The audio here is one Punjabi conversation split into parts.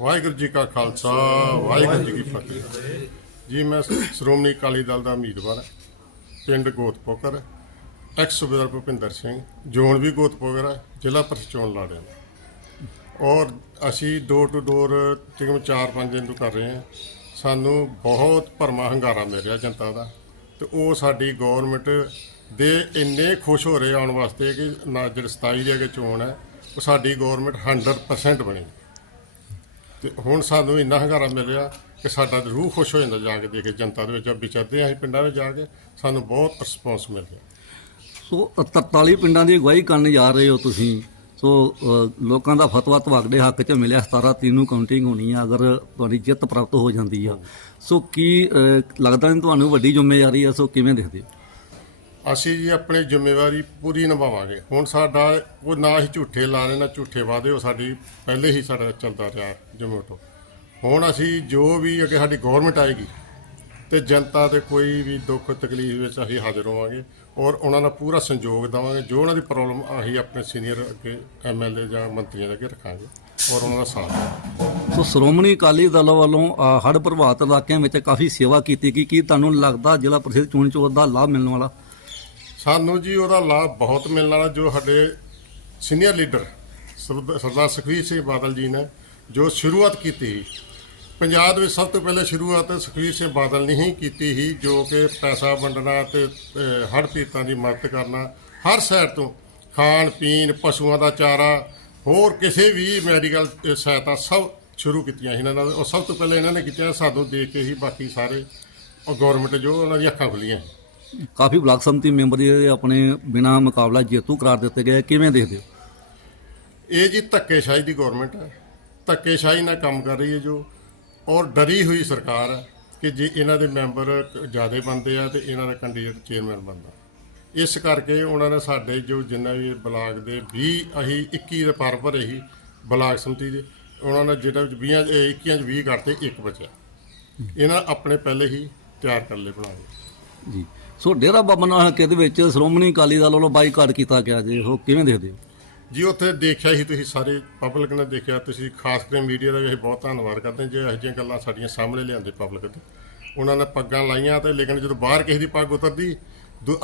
ਵਾਹਿਗੁਰੂ ਜੀ ਕਾ ਖਾਲਸਾ, ਵਾਹਿਗੁਰੂ ਜੀ ਕੀ ਫਤਿਹ। ਜੀ, ਮੈਂ ਸ਼੍ਰੋਮਣੀ ਅਕਾਲੀ ਦਲ ਦਾ ਉਮੀਦਵਾਰ ਹਾਂ। ਪਿੰਡ ਗੋਤਪੋਕਰ ਐਕਸ ਸੂਬੇਦਾਰ ਭੁਪਿੰਦਰ ਸਿੰਘ, ਜ਼ੋਨ ਵੀ ਗੋਤਪੋਕਰ ਹੈ। ਜ਼ਿਲ੍ਹਾ ਪਰਿਸ਼ਦ ਚੋਣ ਲੜ ਰਿਹਾ ਔਰ ਅਸੀਂ ਡੋਰ ਟੂ ਡੋਰ ਤਕਰੀਬਨ 4-5 ਦਿਨ ਤੋਂ ਕਰ ਰਹੇ ਹਾਂ। ਸਾਨੂੰ ਬਹੁਤ ਭਰਮਾ ਹੰਗਾਰਾ ਮਿਲ ਰਿਹਾ ਜਨਤਾ ਦਾ। ਤੇ ਉਹ ਸਾਡੀ ਗਵਰਨਮੈਂਟ ਦੇ ਇੰਨੇ ਖੁਸ਼ ਹੋ ਰਹੇ ਆਉਣ ਵਾਸਤੇ ਕਿ ਨਾ ਜਿਹੜੇ 27 ਦੀ ਅੱਗੇ ਚੋਣ ਹੈ, ਉਹ ਸਾਡੀ ਗਵਰਨਮੈਂਟ 100% ਬਣੀ। ਤੇ ਹੁਣ ਸਾਨੂੰ ਇੰਨਾ ਹੰਗਾਰਾ ਮਿਲ ਰਿਹਾ ਕਿ ਸਾਡਾ ਤਾਂ ਰੂਹ ਖੁਸ਼ ਹੋ ਜਾਂਦਾ ਜਾ ਕੇ ਦੇਖ ਕੇ ਜਨਤਾ ਦੇ ਵਿੱਚ ਵਿਚਰਦੇ ਹਾਂ ਅਸੀਂ ਪਿੰਡਾਂ ਵਿੱਚ ਜਾ ਕੇ, ਸਾਨੂੰ ਬਹੁਤ ਰਿਸਪੌਂਸ ਮਿਲ ਰਿਹਾ ਸੋ 43 ਪਿੰਡਾਂ ਦੀ ਅਗਵਾਈ ਕਰਨ ਜਾ ਰਹੇ ਹੋ ਤੁਸੀਂ। ਸੋ ਲੋਕਾਂ ਦਾ ਫਤਵਾ ਤੁਹਾਡੇ ਹੱਕ 'ਚ ਮਿਲਿਆ 17 ਤੀਨ ਨੂੰ ਕਾਊਂਟਿੰਗ ਹੋਣੀ ਆ, ਅਗਰ ਤੁਹਾਡੀ ਜਿੱਤ ਪ੍ਰਾਪਤ ਹੋ ਜਾਂਦੀ ਆ। ਸੋ ਕੀ ਲੱਗਦਾ ਨਹੀਂ ਤੁਹਾਨੂੰ ਵੱਡੀ ਜ਼ਿੰਮੇਵਾਰੀ ਆ? ਸੋ ਕਿਵੇਂ ਦੇਖਦੇ ਹੋ? ਅਸੀਂ ਜੀ ਆਪਣੀ ਜ਼ਿੰਮੇਵਾਰੀ ਪੂਰੀ ਨਿਭਾਵਾਂਗੇ। ਹੁਣ ਸਾਡਾ ਉਹ ਨਾ ਹੀ ਝੂਠੇ ਲਾ ਰਹੇ ਨਾ ਝੂਠੇ ਵਾਅਦੇ, ਉਹ ਸਾਡੀ ਪਹਿਲੇ ਹੀ ਸਾਡਾ ਚੱਲਦਾ ਰਿਹਾ ਜਮੋਟੋ ਹੁਣ ਅਸੀਂ ਜੋ ਵੀ ਅੱਗੇ ਸਾਡੀ ਗਵਰਨਮੈਂਟ ਆਏਗੀ ਤੇ ਜਨਤਾ ਦੇ ਕੋਈ ਵੀ ਦੁੱਖ, ਤਕਲੀਫ ਵਿੱਚ ਅਸੀਂ ਹਾਜ਼ਰ ਹੋਵਾਂਗੇ ਔਰ ਉਹਨਾਂ ਦਾ ਪੂਰਾ ਸੰਯੋਗ ਦੇਵਾਂਗੇ। ਜੋ ਉਹਨਾਂ ਦੀ ਪ੍ਰੋਬਲਮ ਆਹੀ ਆਪਣੇ ਸੀਨੀਅਰ ਅੱਗੇ ਐਮਐਲਏ ਜਾਂ ਮੰਤਰੀਆਂ ਦੇ ਅੱਗੇ ਰੱਖਾਂਗੇ ਔਰ ਉਹਨਾਂ ਦਾ ਸਾਥ ਦੇਵਾਂਗੇ। ਸੋ ਸ਼੍ਰੋਮਣੀ ਅਕਾਲੀ ਦਲ ਵੱਲੋਂ ਹੜ੍ਹ ਪ੍ਰਭਾਵਿਤ ਇਲਾਕਿਆਂ ਵਿੱਚ ਕਾਫੀ ਸੇਵਾ ਕੀਤੀ ਗਈ। ਕੀ ਤੁਹਾਨੂੰ ਲੱਗਦਾ ਜ਼ਿਲ੍ਹਾ ਪ੍ਰਸਿੱਧ ਚੋਣ ਚੋਣ ਦਾ ਲਾਭ ਮਿਲਣ ਵਾਲਾ? ਸਾਨੂੰ ਜੀ ਉਹਦਾ ਲਾਭ ਬਹੁਤ ਮਿਲਣ ਵਾਲਾ ਜੋ ਸਾਡੇ ਸੀਨੀਅਰ ਲੀਡਰ ਸਰਦਾਰ ਸੁਖਬੀਰ ਸਿੰਘ ਬਾਦਲ ਜੀ ਨੇ ਜੋ ਸ਼ੁਰੂਆਤ ਕੀਤੀ ਸੀ। ਪੰਜਾਬ ਵਿੱਚ ਸਭ ਤੋਂ ਪਹਿਲੇ ਸ਼ੁਰੂਆਤ ਸੁਖਬੀਰ ਸਿੰਘ ਬਾਦਲ ਨੇ ਹੀ ਕੀਤੀ ਸੀ ਜੋ ਕਿ ਪੈਸਾ ਵੰਡਣਾ ਤੇ ਅਹ, ਹੜ੍ਹ ਪੀੜਤਾਂ ਦੀ ਮਦਦ ਕਰਨਾ ਹਰ ਸਾਈਡ ਤੋਂ ਖਾਣ ਪੀਣ ਪਸ਼ੂਆਂ ਦਾ ਚਾਰਾ ਹੋਰ ਕਿਸੇ ਵੀ ਮੈਡੀਕਲ ਸਹਾਇਤਾ ਸਭ ਸ਼ੁਰੂ ਕੀਤੀਆਂ ਸੀ ਇਹਨਾਂ ਨਾਲ ਉਹ ਸਭ ਤੋਂ ਪਹਿਲਾਂ ਇਹਨਾਂ ਨੇ ਕੀਤੀਆਂ ਸਾਨੂੰ ਦੇਖ ਕੇ ਹੀ ਬਾਕੀ ਸਾਰੇ ਉਹ ਗਵਰਨਮੈਂਟ ਜੋ ਉਹਨਾਂ ਦੀਆਂ ਅੱਖਾਂ ਖੁੱਲੀਆਂ। ਕਾਫੀ ਬਲਾਕ ਸੰਮਤੀ ਮੈਂਬਰ ਜਿਹੜੇ ਆਪਣੇ ਬਿਨਾ ਮੁਕਾਬਲਾ ਜੇਤੂ ਕਰਾਰ ਦਿੱਤੇ ਗਏ ਕਿਵੇਂ ਦੇਖਦੇ ਹੋ? ਇਹ ਜੀ ਧੱਕੇਸ਼ਾਹੀ ਦੀ ਗਵਰਨਮੈਂਟ ਹੈ। ਧੱਕੇਸ਼ਾਹੀ ਨਾਲ ਕੰਮ ਕਰ ਰਹੀ ਹੈ ਜੋ ਔਰ ਡਰੀ ਹੋਈ ਸਰਕਾਰ ਹੈ ਕਿ ਜੇ ਇਹਨਾਂ ਦੇ ਮੈਂਬਰ ਜ਼ਿਆਦੇ ਬੰਦੇ ਆ ਤੇ ਇਹਨਾਂ ਦਾ ਕੈਂਡੀਡੇਟ ਚੇਅਰਮੈਨ ਬਣਦਾ। ਇਸ ਕਰਕੇ ਉਹਨਾਂ ਨੇ ਸਾਡੇ ਜੋ ਜਿੰਨਾ ਵੀ ਬਲਾਕ ਦੇ 20 ਅਸੀਂ 21 ਦੇ ਪਰ ਭਰੇ ਸੀ ਬਲਾਕ ਸੰਮਤੀ ਦੇ ਉਹਨਾਂ ਨੇ ਜਿਹੜਾ ਵਿੱਚ 20 ਇਹ 21 ਚ 20 ਕਰਤੇ ਇੱਕ ਬਚਿਆ। ਇਹਨਾਂ ਆਪਣੇ ਪਹਿਲੇ ਹੀ ਤਿਆਰ ਕਰ ਲਏ ਬਣਾਏ। ਜੀ। ਸੋ ਡੇਰਾ ਬਾਬਾ ਨਾਨਕ ਦੇ ਵਿੱਚ ਸ਼੍ਰੋਮਣੀ ਅਕਾਲੀ ਦਲ ਵੱਲੋਂ ਬਾਈਕਾਟ ਕੀਤਾ ਗਿਆ ਜੀ। ਉਹ ਕਿਵੇਂ ਦੇਖਦੇ ਹੋ? ਜੀ, ਉੱਥੇ ਦੇਖਿਆ ਸੀ ਤੁਸੀਂ ਸਾਰੇ ਪਬਲਿਕ ਨੇ ਦੇਖਿਆ। ਤੁਸੀਂ ਖਾਸ ਕਰਕੇ ਮੀਡੀਆ ਦਾ ਵੀ ਅਸੀਂ ਬਹੁਤ ਧੰਨਵਾਦ ਕਰਦੇ ਹਾਂ ਜੇ ਇਹੋ ਜਿਹੀਆਂ ਗੱਲਾਂ ਸਾਡੀਆਂ ਸਾਹਮਣੇ ਲਿਆਂਦੇ ਪਬਲਿਕ 'ਤੇ। ਉਹਨਾਂ ਨੇ ਪੱਗਾਂ ਲਾਈਆਂ ਤੇ ਲੇਕਿਨ ਜਦੋਂ ਬਾਹਰ ਕਿਸੇ ਦੀ ਪੱਗ ਉਤਰਦੀ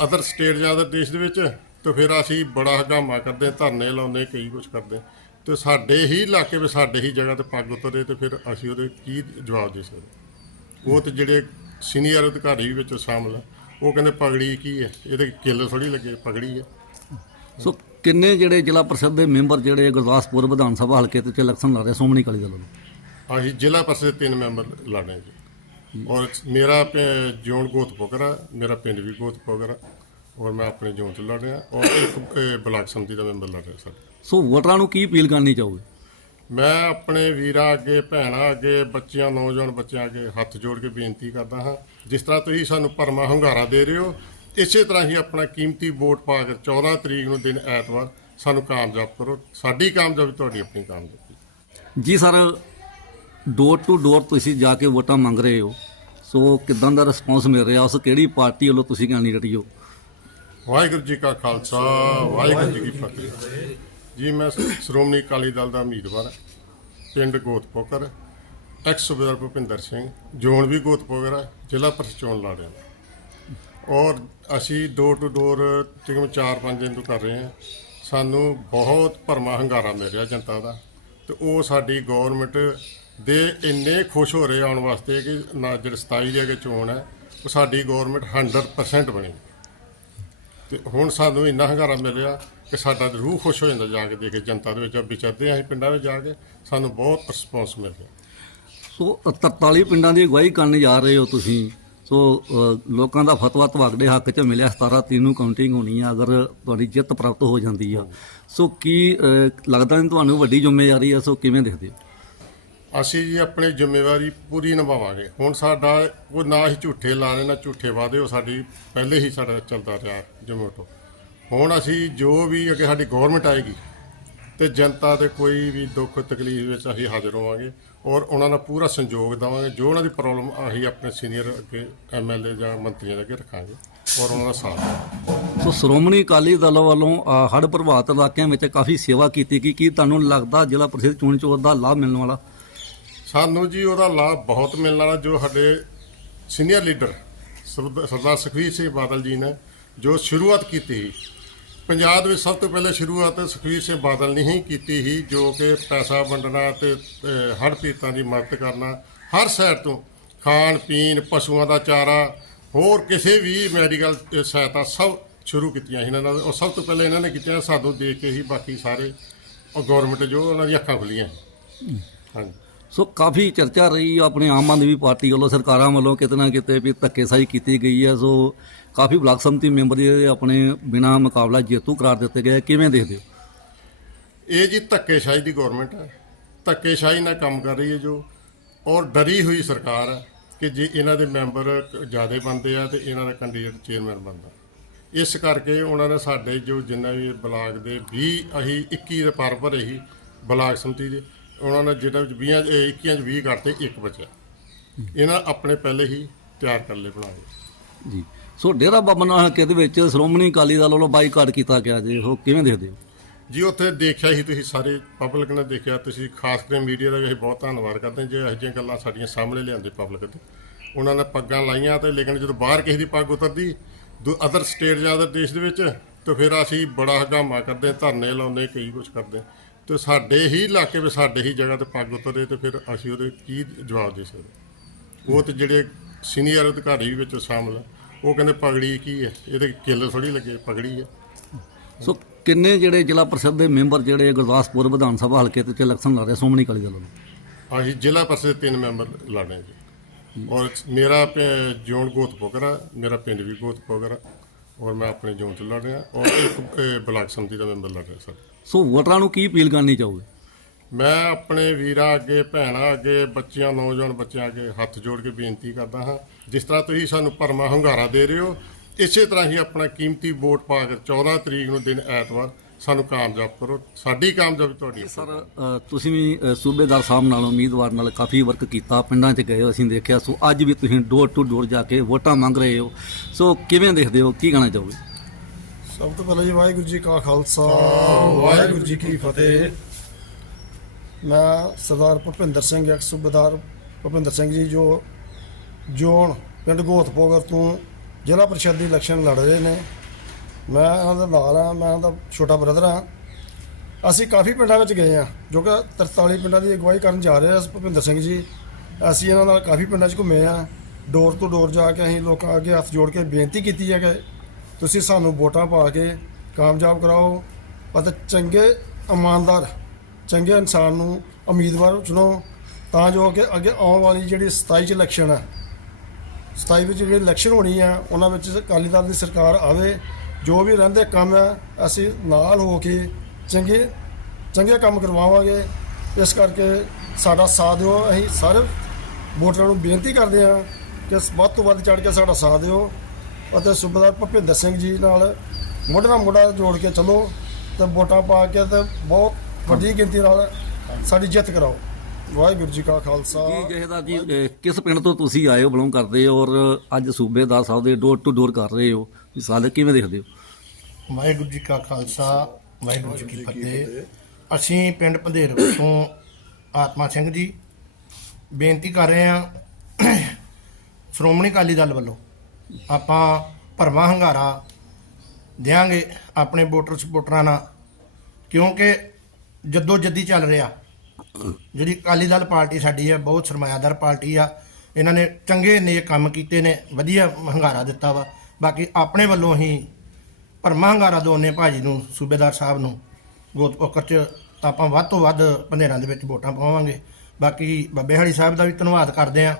ਅਦਰ ਸਟੇਟ ਜਾਂ ਅਦਰ ਦੇਸ਼ ਦੇ ਵਿੱਚ, ਤਾਂ ਫਿਰ ਅਸੀਂ ਬੜਾ ਹਗਾਮਾ ਕਰਦੇ ਧਰਨੇ ਲਾਉਂਦੇ ਕਈ ਕੁਝ ਕਰਦੇ ਤੇ ਸਾਡੇ ਹੀ ਇਲਾਕੇ ਵਿੱਚ ਸਾਡੇ ਹੀ ਜਗ੍ਹਾ ਤੇ ਪੱਗ ਉਤਰੇ ਤੇ ਫਿਰ ਅਸੀਂ ਉਹਦੇ ਕੀ ਜਵਾਬ ਦੇ ਸਕਦੇ ਉਹ ਤੇ ਜਿਹੜੇ ਸੀਨੀਅਰ ਅਧਿਕਾਰੀ ਵਿੱਚ ਸ਼ਾਮਲ ਆ ਉਹ ਕਹਿੰਦੇ ਪਗੜੀ ਕੀ ਹੈ? ਇਹਦੇ ਕਿੱਲ ਥੋੜੀ ਲੱਗੇ ਪਗੜੀ ਹੈ। ਸੋ ਕਿੰਨੇ ਜਿਹੜੇ ਜ਼ਿਲ੍ਹਾ ਪ੍ਰੀਸ਼ਦ ਦੇ ਮੈਂਬਰ ਜਿਹੜੇ ਗੁਰਦਾਸਪੁਰ ਵਿਧਾਨ ਸਭਾ ਹਲਕੇ ਤੇ ਇਲੈਕਸ਼ਨ ਲੜ ਰਹੇ? ਸ਼੍ਰੋਮਣੀ ਅਕਾਲੀ ਦਲ ਵੱਲੋਂ। ਅਸੀਂ ਜ਼ਿਲ੍ਹਾ ਪਰਿਸ਼ਦ ਦੇ ਤਿੰਨ ਮੈਂਬਰ ਲੜਨੇ ਜੀ। ਔਰ ਮੇਰਾ ਪ- ਜ਼ੋਨ ਗੋਤਪੋਕਰ ਆ ਮੇਰਾ ਪਿੰਡ ਵੀ ਗੋਤਪੋਕਰ ਆ ਔਰ ਮੈਂ ਆਪਣੇ ਜ਼ੋਨ ਤੋਂ ਲੜ ਰਿਹਾ। ਔਰ ਇੱਕ ਅਹ, ਬਲਾਕ ਸੰਮਤੀ ਦਾ ਮੈਂਬਰ ਲੜ ਰਿਹਾ ਸਰ। ਸੋ ਵੋਟਰਾਂ ਨੂੰ ਕੀ ਅਪੀਲ ਕਰਨੀ ਚਾਹੋਗੇ? ਮੈਂ ਆਪਣੇ ਵੀਰਾਂ ਅੱਗੇ ਭੈਣਾਂ ਅੱਗੇ ਬੱਚਿਆਂ ਨੌਜਵਾਨ ਬੱਚਿਆਂ ਅੱਗੇ ਹੱਥ ਜੋੜ ਕੇ ਬੇਨਤੀ ਕਰਦਾ ਹਾਂ ਜਿਸ ਤਰ੍ਹਾਂ ਤੁਸੀਂ ਸਾਨੂੰ ਭਰਮਾ ਹੰਗਾਰਾ ਦੇ ਰਹੇ ਹੋ ਇਸੇ ਤਰ੍ਹਾਂ ਹੀ ਆਪਣਾ ਕੀਮਤੀ ਵੋਟ ਪਾ ਕੇ 14 ਤਰੀਕ ਨੂੰ ਦਿਨ ਐਤਵਾਰ ਸਾਨੂੰ ਕਾਮਯਾਬ ਕਰੋ। ਸਾਡੀ ਕਾਮਯਾਬੀ ਤੁਹਾਡੀ ਆਪਣੀ ਕਾਮਯਾਬੀ। ਜੀ ਸਰ ਡੋਰ ਟੂ ਡੋਰ ਤੁਸੀਂ ਜਾ ਕੇ ਵੋਟਾਂ ਮੰਗ ਰਹੇ ਹੋ ਸੋ ਕਿਦਾਂ ਦਾ ਰਿਸਪੌਂਸ ਮਿਲ ਰਿਹਾ? ਉਸ ਕਿਹੜੀ ਪਾਰਟੀ ਵੱਲੋਂ ਤੁਸੀਂ ਕੈਂਡੀਡੇਟ ਹੋ? ਵਾਹਿਗੁਰੂ ਜੀ ਕਾ ਖਾਲਸਾ ਵਾਹਿਗੁਰੂ ਜੀ ਕੀ ਫਤਿਹ। ਜੀ ਮੈਂ ਸ਼੍ਰੋਮਣੀ ਅਕਾਲੀ ਦਲ ਦਾ ਉਮੀਦਵਾਰ। ਪਿੰਡ ਗੋਤਪੋਕਰ। ਐਕਸ ਸੂਬੇਦਾਰ ਭੁਪਿੰਦਰ ਸਿੰਘ, ਜ਼ੋਨ ਵੀ ਗੋਤਪੋਗਰਾ ਜ਼ਿਲ੍ਹਾ ਪਰਿਸ਼ਦ ਚੋਣ ਲੜ ਰਿਹਾ। ਔਰ ਅਸੀਂ ਡੋਰ ਟੂ ਡੋਰ ਤਕਰੀਬਨ 4-5 ਦਿਨ ਤੋਂ ਕਰ ਰਹੇ ਹਾਂ। ਸਾਨੂੰ ਬਹੁਤ ਭਰਮਾ ਹੰਗਾਰਾ ਮਿਲ ਰਿਹਾ ਜਨਤਾ ਦਾ ਤੇ ਉਹ ਸਾਡੀ ਗਵਰਨਮੈਂਟ ਦੇ ਇੰਨੇ ਖੁਸ਼ ਹੋ ਰਹੇ ਆਉਣ ਵਾਸਤੇ ਕਿ ਨਾ ਜਿਹੜੇ 27 ਦੀ ਅੱਗੇ ਚੋਣ ਹੈ, ਉਹ ਸਾਡੀ ਗਵਰਨਮੈਂਟ 100% ਬਣੀ। ਤੇ ਹੁਣ ਸਾਨੂੰ ਇੰਨਾ ਹੰਗਾਰਾ ਮਿਲ ਰਿਹਾ ਕਿ ਸਾਡਾ ਰੂਹ ਖੁਸ਼ ਹੋ ਜਾਂਦਾ ਜਾ ਕੇ ਦੇਖ ਕੇ ਜਨਤਾ ਦੇ ਵਿੱਚ ਵਿਚਰਦੇ ਹਾਂ ਅਸੀਂ ਪਿੰਡਾਂ ਵਿੱਚ ਜਾ ਕੇ, ਸਾਨੂੰ ਬਹੁਤ ਰਿਸਪੌਂਸ ਮਿਲ ਰਿਹਾ। ਸੋ 43 ਪਿੰਡਾਂ ਦੀ ਅਗਵਾਈ ਕਰਨ ਜਾ ਰਹੇ ਹੋ ਤੁਸੀਂ। ਸੋ ਲੋਕਾਂ ਦਾ ਫਤਵਾ ਤੁਹਾਡੇ ਹੱਕ 'ਚ ਮਿਲਿਆ 17 ਤੀਨ ਨੂੰ ਕਾਊਂਟਿੰਗ ਹੋਣੀ ਆ, ਅਗਰ ਤੁਹਾਡੀ ਜਿੱਤ ਪ੍ਰਾਪਤ ਹੋ ਜਾਂਦੀ ਆ। ਸੋ, ਕੀ ਲੱਗਦਾ ਨਹੀਂ ਤੁਹਾਨੂੰ ਵੱਡੀ ਜ਼ਿੰਮੇਵਾਰੀ ਆ? ਸੋ, ਕਿਵੇਂ ਦੇਖਦੇ ਹੋ? ਅਸੀਂ ਜੀ ਆਪਣੀ ਜ਼ਿੰਮੇਵਾਰੀ ਪੂਰੀ ਨਿਭਾਵਾਂਗੇ। ਹੁਣ ਸਾਡਾ ਉਹ ਨਾ ਹੀ ਝੂਠੇ ਲਾ ਰਹੇ ਨਾ ਝੂਠੇ ਵਾਅਦੇ, ਉਹ ਸਾਡੀ ਪਹਿਲੇ ਹੀ ਸਾਡਾ ਚੱਲਦਾ ਰਿਹਾ ਜਮੋਟੋ ਹੁਣ ਅਸੀਂ ਜੋ ਵੀ ਅੱਗੇ ਸਾਡੀ ਗਵਰਨਮੈਂਟ ਆਏਗੀ ਤੇ ਜਨਤਾ ਦੇ ਕੋਈ ਵੀ ਦੁੱਖ ਤਕਲੀਫ ਵਿੱਚ ਅਸੀਂ ਹਾਜ਼ਰ ਹੋਵਾਂਗੇ ਔਰ ਉਹਨਾਂ ਦਾ ਪੂਰਾ ਸੰਯੋਗ ਦੇਵਾਂਗੇ ਜੋ ਉਹਨਾਂ ਦੀ ਪ੍ਰੋਬਲਮ ਆਹੀ ਆਪਣੇ ਸੀਨੀਅਰ ਅੱਗੇ ਐਮਐਲਏ ਜਾਂ ਮੰਤਰੀਆਂ ਦੇ ਅੱਗੇ ਰੱਖਾਂਗੇ ਔਰ ਉਹਨਾਂ ਦਾ ਸਾਥ ਦੇਵਾਂਗੇ। ਸੋ ਸ਼੍ਰੋਮਣੀ ਅਕਾਲੀ ਦਲ ਵੱਲੋਂ ਹੜ੍ਹ ਪ੍ਰਭਾਵਿਤ ਇਲਾਕਿਆਂ ਵਿੱਚ ਕਾਫੀ ਸੇਵਾ ਕੀਤੀ ਗਈ। ਕੀ ਤੁਹਾਨੂੰ ਲੱਗਦਾ ਜ਼ਿਲ੍ਹਾ ਪ੍ਰਸਿੱਧ ਚੋਣ ਚੋਣ ਦਾ ਲਾਭ ਮਿਲਣ ਵਾਲਾ? ਸਾਨੂੰ ਜੀ ਉਹਦਾ ਲਾਭ ਬਹੁਤ ਮਿਲਣ ਵਾਲਾ ਜੋ ਸਾਡੇ ਸੀਨੀਅਰ ਲੀਡਰ ਸਰਦ- ਸਰਦਾਰ ਸੁਖਬੀਰ ਸਿੰਘ ਬਾਦਲ ਜੀ ਨੇ ਜੋ ਸ਼ੁਰੂਆਤ ਕੀਤੀ ਸੀ ਪੰਜਾਬ ਦੇ ਵਿੱਚ ਸਭ ਤੋਂ ਪਹਿਲੇ ਸ਼ੁਰੂਆਤ ਸੁਖਬੀਰ ਸਿੰਘ ਬਾਦਲ ਨੇ ਹੀ ਕੀਤੀ ਸੀ, ਜੋ ਕਿ ਪੈਸਾ ਵੰਡਣਾ ਤੇ ਹੜ ਪੀੜਤਾਂ ਦੀ ਮਦਦ ਕਰਨਾ, ਹਰ ਸਾਈਡ ਤੋਂ ਖਾਣ, ਪੀਣ, ਪਸ਼ੂਆਂ ਦਾ ਚਾਰਾ, ਹੋਰ ਕਿਸੇ ਵੀ ਮੈਡੀਕਲ ਸਹਾਇਤਾ ਸਭ ਸ਼ੁਰੂ ਕੀਤੀਆਂ ਸੀ ਇਹਨਾਂ ਨਾਲ ਉਹ ਸਭ ਤੋਂ ਪਹਿਲਾਂ ਇਹਨਾਂ ਨੇ ਕੀਤੀਆਂ, ਸਾਨੂੰ ਦੇਖ ਕੇ ਹੀ ਬਾਕੀ ਸਾਰੇ, ਉਹ ਗਵਰਨਮੈਂਟ ਜੋ ਉਹਨਾਂ ਦੀਆਂ ਅੱਖਾਂ ਖੁੱਲੀਆਂ। ਹਾਂਜੀ। ਸੋ ਕਾਫੀ ਚਰਚਾ ਰਹੀ ਆਪਣੇ ਆਮ ਆਦਮੀ ਪਾਰਟੀ ਵੱਲੋਂ, ਸਰਕਾਰਾਂ ਵੱਲੋਂ ਕਿਤੇ ਨਾ ਕਿਤੇ ਵੀ ਧੱਕੇਸ਼ਾਹੀ ਕੀਤੀ ਗਈ ਹੈ ਸੋ ਕਾਫੀ ਬਲਾਕ ਸੰਮਤੀ ਮੈਂਬਰ ਜਿਹੜੇ ਆਪਣੇ ਬਿਨਾ ਮੁਕਾਬਲਾ ਜੇਤੂ ਕਰਾਰ ਦਿੱਤੇ ਗਏ ਕਿਵੇਂ ਦੇਖਦੇ ਹੋ? ਇਹ ਜੀ ਧੱਕੇਸ਼ਾਹੀ ਦੀ ਗਵਰਨਮੈਂਟ ਹੈ। ਧੱਕੇਸ਼ਾਹੀ ਨਾਲ ਕੰਮ ਕਰ ਰਹੀ ਹੈ ਜੋ। ਔਰ ਡਰੀ ਹੋਈ ਸਰਕਾਰ ਹੈ ਕਿ ਜੇ ਇਹਨਾਂ ਦੇ ਮੈਂਬਰ ਜਿਆਦੇ ਬੰਦੇ ਆ ਤੇ ਇਹਨਾਂ ਦਾ ਕੈਂਡੀਡੇਟ ਚੇਅਰਮੈਨ ਬਣਦਾ। ਇਸ ਕਰਕੇ ਉਹਨਾਂ ਨੇ ਸਾਡੇ ਜੋ ਜਿੰਨਾ ਵੀ ਬਲਾਕ ਦੇ 20 ਅਸੀਂ 21 ਦੇ ਪਰ ਭਰੇ ਸੀ ਬਲਾਕ ਸਮਤੀ ਦੇ ਉਹਨਾਂ ਨੇ ਜਿਹੜਾ ਵਿੱਚ 20 ਇਹ 21 ਚ 20 ਕਰਤੇ ਇੱਕ ਬਚਿਆ। ਇਹਨਾਂ ਆਪਣੇ ਪਹਿਲੇ ਹੀ ਤਿਆਰ ਕਰ ਲਏ ਬਣਾਏ ਜੀ। ਸੋ ਡੇਰਾ ਬਾਬਾ ਨਾਨਕ ਦੇ ਵਿੱਚ ਸ਼੍ਰੋਮਣੀ ਅਕਾਲੀ ਦਲ ਵੱਲੋਂ ਬਾਈਕਾਟ ਕੀਤਾ ਗਿਆ ਜੀ। ਉਹ ਕਿਵੇਂ ਦੇਖਦੇ ਹੋ? ਜੀ, ਉੱਥੇ ਦੇਖਿਆ ਹੀ ਤੁਸੀਂ ਸਾਰੇ ਪਬਲਿਕ ਨੇ ਦੇਖਿਆ। ਤੁਸੀਂ ਖਾਸ ਕਰਕੇ ਮੀਡੀਆ ਦਾ ਵੀ ਅਸੀਂ ਬਹੁਤ ਧੰਨਵਾਦ ਕਰਦੇ ਹਾਂ। ਜੇ ਇਹੋ ਜਿਹੀਆਂ ਗੱਲਾਂ ਸਾਡੀਆਂ ਸਾਹਮਣੇ ਲਿਆਂਦੇ ਪਬਲਿਕ ਦੇ ਉਹਨਾਂ ਨੇ ਪੱਗਾਂ ਲਾਈਆਂ ਤੇ ਲੇਕਿਨ ਜਦੋਂ ਬਾਹਰ ਕਿਸੇ ਦੀ ਪੱਗ ਉਤਰਦੀ ਅਦਰ ਸਟੇਟ ਜਾਂ ਅਦਰ ਦੇਸ਼ ਦੇ ਵਿੱਚ, ਤੇ ਫਿਰ ਅਸੀਂ ਬੜਾ ਹਗਾਮਾ ਕਰਦੇ ਧਰਨੇ ਲਾਉਂਦੇ ਕਈ ਕੁਝ ਕਰਦੇ ਤੇ ਸਾਡੇ ਹੀ ਇਲਾਕੇ ਵਿੱਚ, ਸਾਡੇ ਹੀ ਜਗ੍ਹਾ ਤੇ ਪੱਗ ਉਤਰੇ ਤੇ ਫਿਰ ਅਸੀਂ ਉਹਦੇ ਕੀ ਜਵਾਬ ਦੇ ਸਕਦੇ ਉਹ ਤੇ ਜਿਹੜੇ ਸੀਨੀਅਰ ਅਧਿਕਾਰੀ ਵੀ ਵਿੱਚ ਸ਼ਾਮਲ ਆ। ਉਹ ਕਹਿੰਦੇ ਪਗੜੀ ਕੀ ਹੈ? ਇਹਦੇ ਕਿੱਲ ਥੋੜੀ ਲੱਗੇ ਪਗੜੀ ਹੈ। ਸੋ ਕਿੰਨੇ ਜਿਹੜੇ ਜ਼ਿਲ੍ਹਾ ਪ੍ਰੀਸ਼ਦ ਦੇ ਮੈਂਬਰ ਜਿਹੜੇ ਗੁਰਦਾਸਪੁਰ ਵਿਧਾਨ ਸਭਾ ਹਲਕੇ ਤੇ ਇਲੈਕਸ਼ਨ ਲੜ ਰਹੇ ਸ਼੍ਰੋਮਣੀ ਅਕਾਲੀ ਦਲ ਵੱਲੋਂ। ਅਸੀਂ ਜ਼ਿਲ੍ਹਾ ਪਰਿਸ਼ਦ ਦੇ ਤਿੰਨ ਮੈਂਬਰ ਲੜ ਰਹੇ ਜੀ। ਔਰ ਮੇਰਾ ਪ- ਜ਼ੋਨ ਗੋਤਪੋਕਰ ਆ ਮੇਰਾ ਪਿੰਡ ਵੀ ਗੋਤਪੋਕਰ ਆ ਔਰ ਮੈਂ ਆਪਣੇ ਜ਼ੋਨ ਚ ਲੜ ਰਿਹਾ ਔਰ ਇੱਕ ਬਲਾਕ ਸੰਮਤੀ ਦਾ ਮੈਂਬਰ ਲੜ ਰਿਹਾ ਸਰ। ਸੋ ਵੋਟਰਾਂ ਨੂੰ ਕੀ ਅਪੀਲ ਕਰਨੀ ਚਾਹੋਗੇ? ਮੈਂ ਆਪਣੇ ਵੀਰਾਂ ਅੱਗੇ ਭੈਣਾਂ ਅੱਗੇ ਬੱਚਿਆਂ ਨੌਜਵਾਨ ਬੱਚਿਆਂ ਅੱਗੇ ਹੱਥ ਜੋੜ ਕੇ ਬੇਨਤੀ ਕਰਦਾ ਹਾਂ ਜਿਸ ਤਰ੍ਹਾਂ ਤੁਸੀਂ ਸਾਨੂੰ ਭਰਮਾ ਹੰਗਾਰਾ ਦੇ ਰਹੇ ਹੋ ਇਸੇ ਤਰ੍ਹਾਂ ਹੀ ਆਪਣਾ ਕੀਮਤੀ ਵੋਟ ਪਾ ਕੇ 14 ਤਰੀਕ ਨੂੰ ਦਿਨ ਐਤਵਾਰ ਸਾਨੂੰ ਕਾਮਯਾਬ ਕਰੋ। ਸਾਡੀ ਕਾਮਯਾਬੀ ਤੁਹਾਡੀ ਹੈ। ਸਰ ਤੁਸੀਂ ਵੀ ਸੂਬੇਦਾਰ ਸਾਹਿਬ ਨਾਲ ਉਮੀਦਵਾਰ ਨਾਲ ਕਾਫੀ ਵਰਕ ਕੀਤਾ ਪਿੰਡਾਂ 'ਚ ਗਏ ਹੋ ਅਸੀਂ ਦੇਖਿਆ ਸੋ ਅੱਜ ਵੀ ਤੁਸੀਂ ਡੋਰ ਟੂ ਡੋਰ ਜਾ ਕੇ ਵੋਟਾਂ ਮੰਗ ਰਹੇ ਹੋ। ਸੋ ਕਿਵੇਂ ਦੇਖਦੇ ਹੋ ਕੀ ਕਹਿਣਾ ਚਾਹੋਗੇ? ਸਭ ਤੋਂ ਪਹਿਲਾਂ ਜੀ ਵਾਹਿਗੁਰੂ ਜੀ ਕਾ ਖਾਲਸਾ ਵਾਹਿਗੁਰੂ ਜੀ ਕੀ ਫਤਿਹ। ਮੈਂ ਸਰਦਾਰ ਭੁਪਿੰਦਰ ਸਿੰਘ ਐਕਸ ਸੂਬੇਦਾਰ ਭੁਪਿੰਦਰ ਸਿੰਘ ਜੀ ਜੋ ਜੋਨ, ਪਿੰਡ ਗੋਤਪੋਗਰ ਤੋਂ ਜ਼ਿਲ੍ਹਾ ਪਰਿਸ਼ਦ ਦੀ ਇਲੈਕਸ਼ਨ ਲੜ ਰਹੇ ਨੇ। ਮੈਂ ਇਹਨਾਂ ਦਾ ਨਾਲ ਆ, ਮੈਂ ਉਹਨਾਂ ਦਾ ਛੋਟਾ ਬ੍ਰਦਰ ਆ। ਅਸੀਂ ਕਾਫੀ ਪਿੰਡਾਂ ਵਿੱਚ ਗਏ ਆ, ਜੋ ਕਿ 43 ਪਿੰਡਾਂ ਦੀ ਅਗਵਾਈ ਕਰਨ ਜਾ ਰਹੇ ਆ ਭੁਪਿੰਦਰ ਸਿੰਘ ਜੀ। ਅਸੀਂ ਇਹਨਾਂ ਨਾਲ ਕਾਫੀ ਪਿੰਡਾਂ 'ਚ ਘੁੰਮੇ ਆ। ਡੋਰ ਤੋਂ ਡੋਰ ਜਾ ਕੇ ਅਸੀਂ ਲੋਕਾਂ ਅੱਗੇ ਹੱਥ ਜੋੜ ਕੇ ਬੇਨਤੀ ਕੀਤੀ ਹੈ ਕਿ ਤੁਸੀਂ ਸਾਨੂੰ ਵੋਟਾਂ ਪਾ ਕੇ ਕਾਮਯਾਬ ਕਰਾਓ ਅਤੇ ਚੰਗੇ ਇਮਾਨਦਾਰ, ਚੰਗੇ ਇਨਸਾਨ ਨੂੰ ਉਮੀਦਵਾਰ ਚੁਣੋ ਤਾਂ ਜੋ ਕਿ ਅੱਗੇ ਆਉਣ ਵਾਲੀ ਜਿਹੜੀ 27 ਚ ਇਲੈਕਸ਼ਨ ਹੈ 27 ਵਿੱਚ ਜਿਹੜੀ ਇਲੈਕਸ਼ਨ ਹੋਣੀ ਆ, ਉਹਨਾਂ ਵਿੱਚ ਅਕਾਲੀ ਦਲ ਦੀ ਸਰਕਾਰ ਆਵੇ, ਜੋ ਵੀ ਰਹਿੰਦੇ ਕੰਮ ਆ, ਅਸੀਂ ਨਾਲ ਹੋ ਕੇ ਚੰਗੇ ਚੰਗੇ ਕੰਮ ਕਰਵਾਵਾਂਗੇ। ਇਸ ਕਰਕੇ ਸਾਡਾ ਸਾਥ ਦਿਓ, ਅਸੀਂ ਸਾਰੇ ਵੋਟਰਾਂ ਨੂੰ ਬੇਨਤੀ ਕਰਦੇ ਹਾਂ ਕਿ ਵੱਧ ਤੋਂ ਵੱਧ ਚੜ ਕੇ ਸਾਡਾ ਸਾਥ ਦਿਓ। ਅਤੇ ਸੂਬੇਦਾਰ ਭੁਪਿੰਦਰ ਸਿੰਘ ਜੀ ਨਾਲ ਮੋਢੇ ਨਾਲ ਮੋਢਾ ਜੋੜ ਕੇ ਚੱਲੋ ਤੇ ਵੋਟਾਂ ਪਾ ਕੇ ਤੇ ਬਹੁਤ ਵੱਡੀ ਗਿਣਤੀ ਨਾਲ ਸਾਡੀ ਜਿੱਤ ਕਰਾਓ। ਵਾਹਿਗੁਰੂ ਜੀ ਕਾ ਖਾਲਸਾ। ਜੀ ਜਹੇਦਾਰ ਜੀ ਕਿਸ ਪਿੰਡ ਤੋਂ ਤੁਸੀਂ ਆਏ ਹੋ ਬਿਲੋਂਗ ਕਰਦੇ ਹੋ ਔਰ ਅੱਜ ਸੂਬੇਦਾਰ ਸਾਹਿਬ ਦੇ ਡੋਰ ਟੂ ਡੋਰ ਕਰ ਰਹੇ ਹੋ? ਸਾਲ ਕਿਵੇਂ ਦੇਖਦੇ ਹੋ? ਵਾਹਿਗੁਰੂ ਜੀ ਕਾ ਖਾਲਸਾ ਵਾਹਿਗੁਰੂ ਜੀ ਕੀ ਫਤਿਹ। ਅਸੀਂ ਪਿੰਡ ਪੰਧੇਰ ਤੋਂ ਆਤਮਾ ਸਿੰਘ ਜੀ ਬੇਨਤੀ ਕਰ ਰਹੇ ਹਾਂ ਸ਼੍ਰੋਮਣੀ ਅਕਾਲੀ ਦਲ ਵੱਲੋਂ ਆਪਾਂ ਭਰਵਾਂ ਹੰਗਾਰਾ ਦਿਆਂਗੇ ਆਪਣੇ ਵੋਟਰ ਸਪੋਰਟਰਾਂ ਨਾਲ ਕਿਉਂਕਿ ਜੱਦੋ ਜੱਦੀ ਚੱਲ ਰਿਹਾ। ਜਿਹੜੀ ਅਕਾਲੀ ਦਲ ਪਾਰਟੀ ਸਾਡੀ ਹੈ, ਬਹੁਤ ਸਰਮਾਇਆਦਾਰ ਪਾਰਟੀ ਆ। ਇਹਨਾਂ ਨੇ ਚੰਗੇ ਨੇਕ ਕੰਮ ਕੀਤੇ ਨੇ, ਵਧੀਆ ਹੰਗਾਰਾ ਦਿੱਤਾ ਵਾ। ਬਾਕੀ ਆਪਣੇ ਵੱਲੋਂ ਹੀ ਭਰਮਾ ਹੰਗਾਰਾ ਦੋਨੇ ਭਾਜੀ ਨੂੰ, ਸੂਬੇਦਾਰ ਸਾਹਿਬ ਨੂੰ। ਗੋਤਪੋਕਰ ਚ ਤਾਂ ਆਪਾਂ ਵੱਧ ਤੋਂ ਵੱਧ ਪੰਧੇਰਾਂ ਦੇ ਵਿੱਚ ਵੋਟਾਂ ਪਾਵਾਂਗੇ। ਬਾਕੀ ਬੱਬੇ ਹਾਲੀ ਸਾਹਿਬ ਦਾ ਵੀ ਧੰਨਵਾਦ ਕਰਦੇ ਆ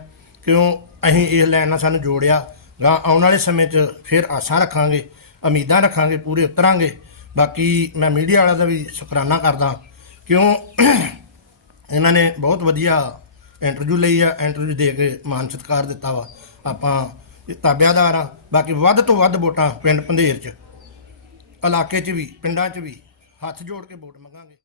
ਕਿਉਂ ਅਸੀਂ ਇਸ ਲੈਣ ਨਾਲ ਸਾਨੂੰ ਜੋੜਿਆ ਗਾਂ ਆਉਣ ਵਾਲੇ ਸਮੇਂ 'ਚ ਫਿਰ ਆਸਾਂ ਰੱਖਾਂਗੇ, ਉਮੀਦਾਂ ਰੱਖਾਂਗੇ, ਪੂਰੇ ਉਤਰਾਂਗੇ। ਬਾਕੀ ਮੈਂ ਮੀਡੀਆ ਵਾਲਾ ਦਾ ਵੀ ਸ਼ੁਕਰਾਨਾ ਕਰਦਾ। ਕਿਉਂ ਇਹਨਾਂ ਨੇ ਬਹੁਤ ਵਧੀਆ ਇੰਟਰਵਿਊ ਲਈ ਆ ਇੰਟਰਵਿਊ ਦੇ ਕੇ ਮਾਨ ਸਤਿਕਾਰ ਦਿੱਤਾ ਵਾ। ਆਪਾਂ ਤਾਬਿਆਦਾਰ ਆ, ਬਾਕੀ ਵੱਧ ਤੋਂ ਵੱਧ ਵੋਟਾਂ ਪਿੰਡ ਪੰਧੇਰ 'ਚ, ਇਲਾਕੇ 'ਚ ਵੀ, ਪਿੰਡਾਂ 'ਚ ਵੀ, ਹੱਥ ਜੋੜ ਕੇ ਵੋਟ ਮੰਗਾਂਗੇ।